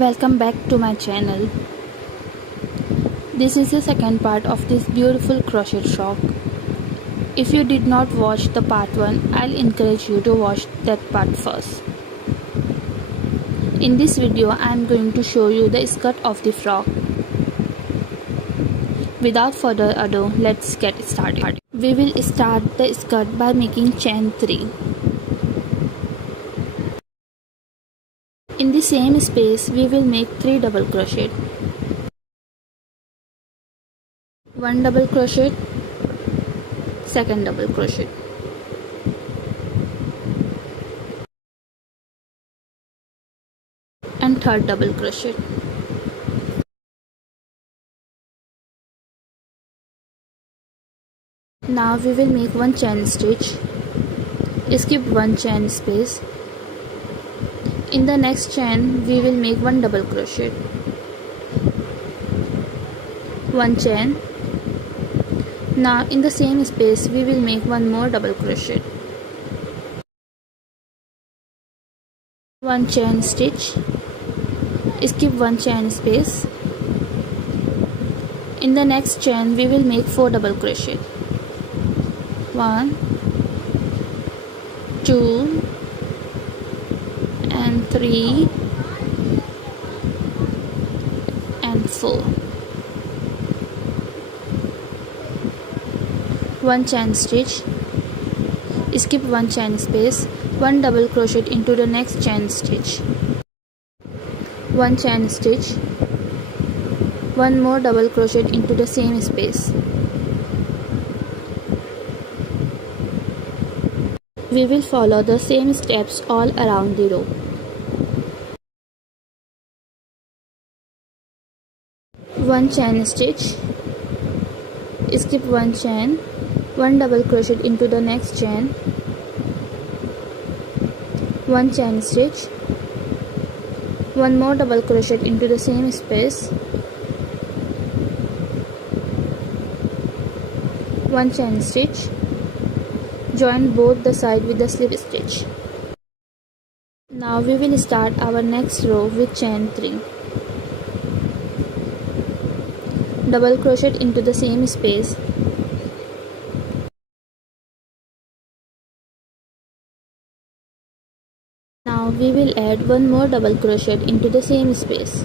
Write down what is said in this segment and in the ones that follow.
Welcome back to my channel. This is the second part of this beautiful crochet frock. If you did not watch the part 1, I'll encourage you to watch that part first. In this video, I am going to show you the skirt of the frock. Without further ado, let's get started. We will start the skirt by making chain 3. In the same space, we will make 3 double crochet. 1 double crochet, second double crochet, and third double crochet. Now we will make 1 chain stitch, skip 1 chain space. In the next chain we will make 1 double crochet, 1 chain. Now in the same space we will make 1 more double crochet, 1 chain stitch, skip 1 chain space. In the next chain we will make 4 double crochet, 1, 2 and 3 and 4. 1 chain stitch, skip 1 chain space, 1 double crochet into the next chain stitch, 1 chain stitch, 1 more double crochet into the same space. We will follow the same steps all around the row. 1 chain stitch, skip 1 chain, 1 double crochet into the next chain, 1 chain stitch, 1 more double crochet into the same space, 1 chain stitch, join both the sides with the slip stitch. Now we will start our next row with chain 3. Double crochet into the same space. Now we will add 1 more double crochet into the same space.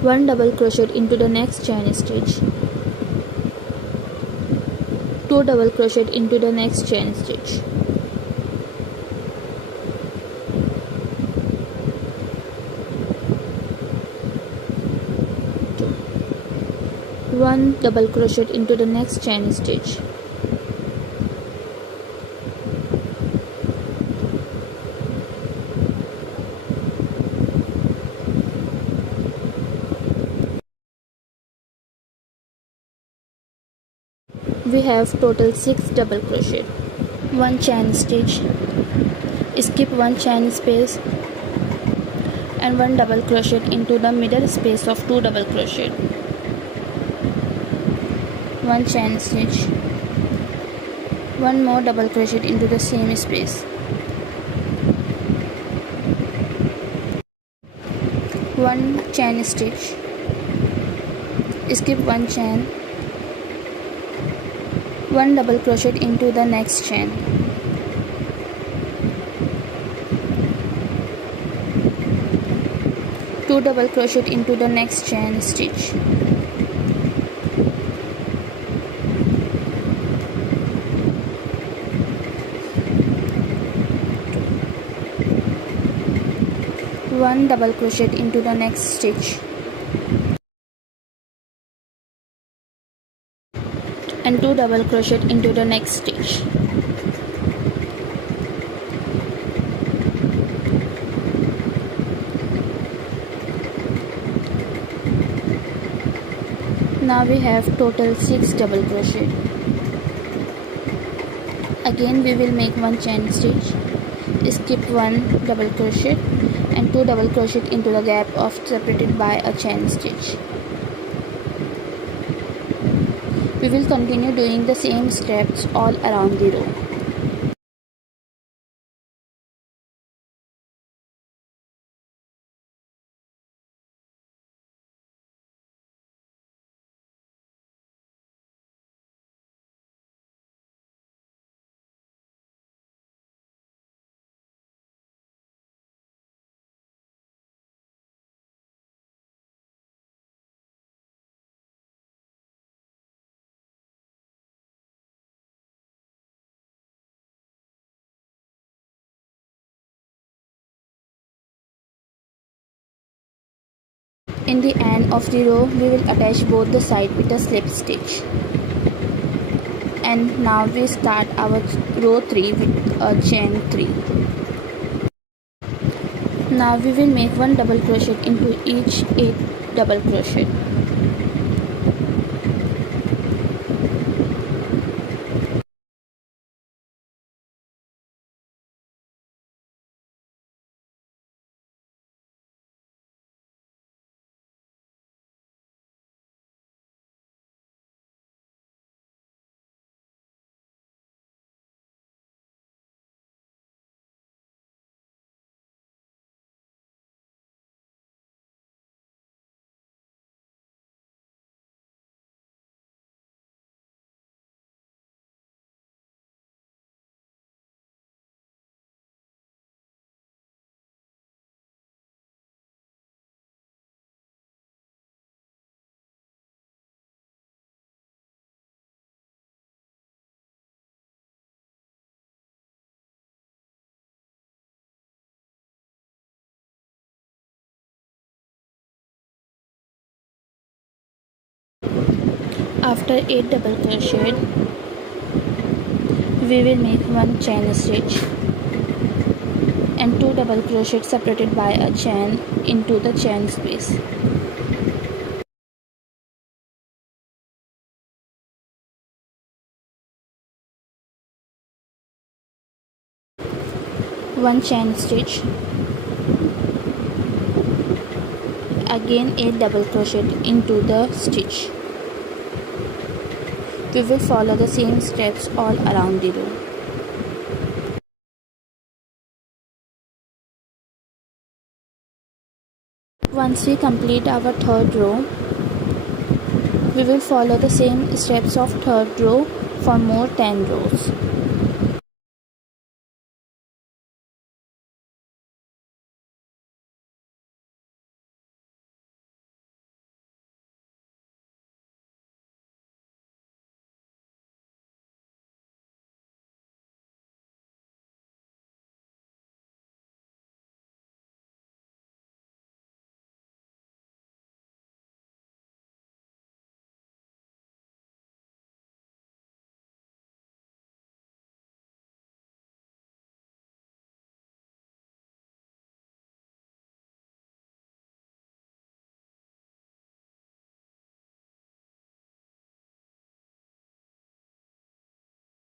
1 double crochet into the next chain stitch. 2 double crochet into the next chain stitch. 1 double crochet into the next chain stitch. We have total 6 double crochet. 1 chain stitch, skip 1 chain space and 1 double crochet into the middle space of 2 double crochet. 1 chain stitch, 1 more double crochet into the same space. 1 chain stitch, skip 1 chain, 1 double crochet into the next chain. 2 double crochet into the next chain stitch. One double crochet into the next stitch and 2 double crochet into the next stitch. Now we have total 6 double crochet. Again we will make 1 chain stitch, skip 1 double crochet and 2 double crochet into the gap of separated by a chain stitch. We will continue doing the same steps all around the row. In the end of the row, we will attach both the sides with a slip stitch. And now we start our row 3 with a chain 3. Now we will make 1 double crochet into each 8 double crochet. After 8 double crochet, we will make 1 chain stitch and 2 double crochet separated by a chain into the chain space. One chain stitch, again 8 double crochet into the stitch. We will follow the same steps all around the row. Once we complete our third row, we will follow the same steps of third row for more 10 rows.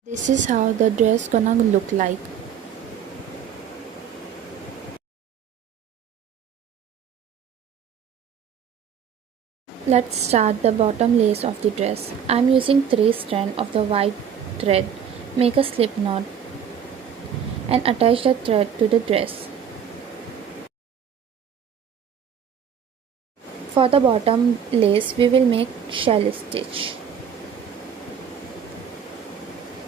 This is how the dress gonna look like. Let's start the bottom lace of the dress. I am using 3 strands of the white thread. Make a slip knot and attach the thread to the dress. For the bottom lace, we will make shell stitch.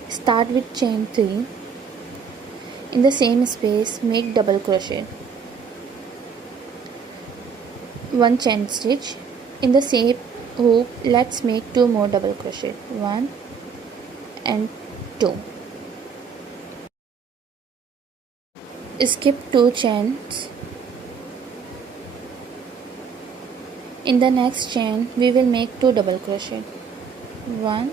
Start with chain 3. In the same space, make double crochet. 1 chain stitch. In the same hoop, let's make 2 more double crochet. 1 and 2. Skip 2 chains. In the next chain, we will make 2 double crochet. 1,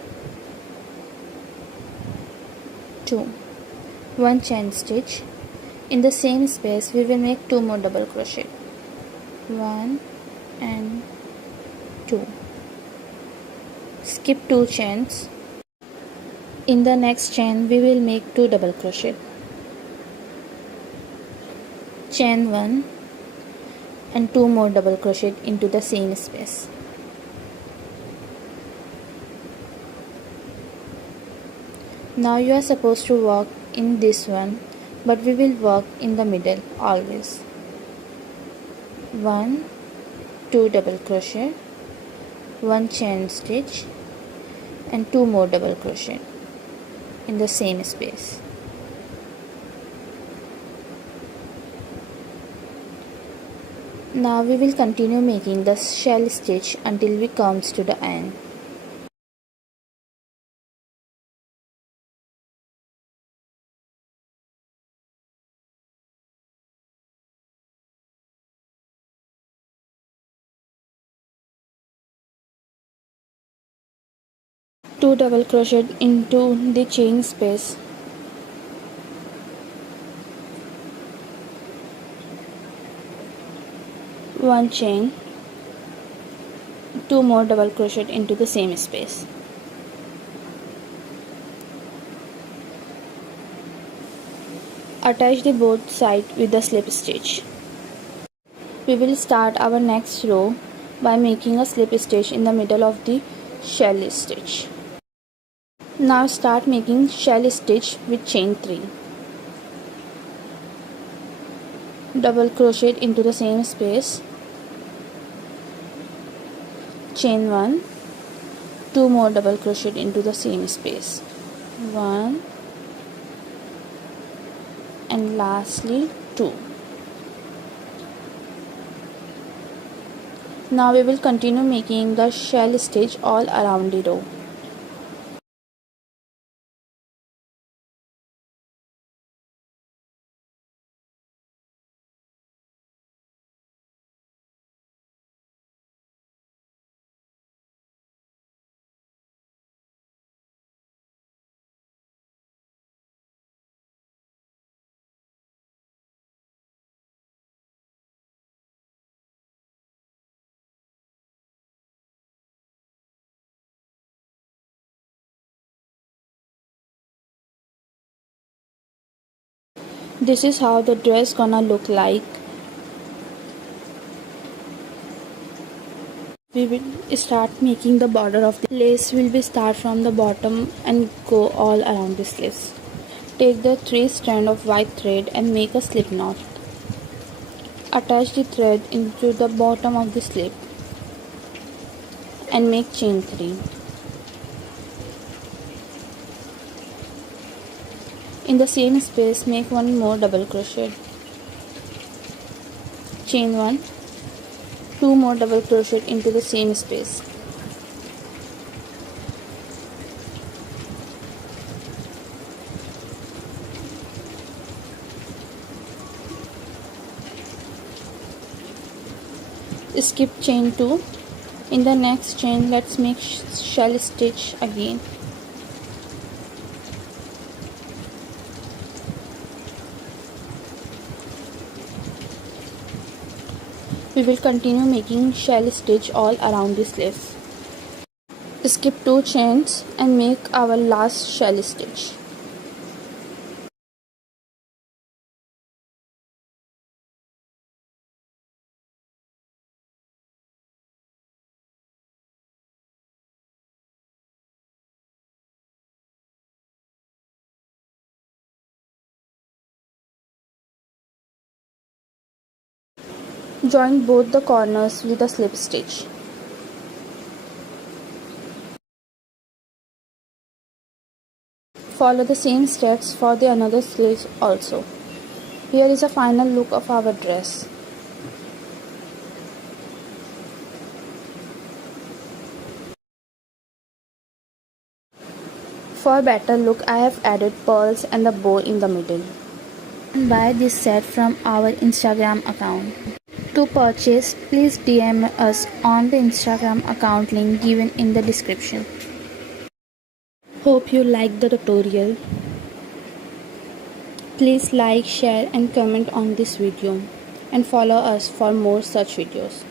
2. 1 chain stitch. In the same space, we will make 2 more double crochet. 1 and 2. Skip 2 chains. In the next chain, we will make 2 double crochet. Chain 1 and 2 more double crochet into the same space. Now you are supposed to work in this one, but we will work in the middle always. 1, 2 double crochet, 1 chain stitch and 2 more double crochet in the same space. Now we will continue making the shell stitch until we comes to the end. 2 double crochet into the chain space, 1 chain, 2 more double crochet into the same space. Attach the both sides with the slip stitch. We will start our next row by making a slip stitch in the middle of the shell stitch. Now start making shell stitch with chain 3. Double crochet into the same space, chain 1, 2 more double crochet into the same space, 1 and lastly 2. Now we will continue making the shell stitch all around the row. This is how the dress gonna look like. We will start making the border of the lace. Will be start from the bottom and go all around this lace. Take the 3 strands of white thread and make a slip knot. Attach the thread into the bottom of the slip and make chain 3. In the same space, make 1 more double crochet. Chain 1, 2 more double crochet into the same space. Skip chain 2. In the next chain, let's make shell stitch again. We will continue making shell stitch all around this lace. Skip 2 chains and make our last shell stitch. Join both the corners with a slip stitch. Follow the same steps for the another sleeve also. Here is a final look of our dress. For better look, I have added pearls and the bow in the middle. Buy this set from our Instagram account. To purchase, please DM us on the Instagram account link given in the description. Hope you liked the tutorial. Please like, share and comment on this video and follow us for more such videos.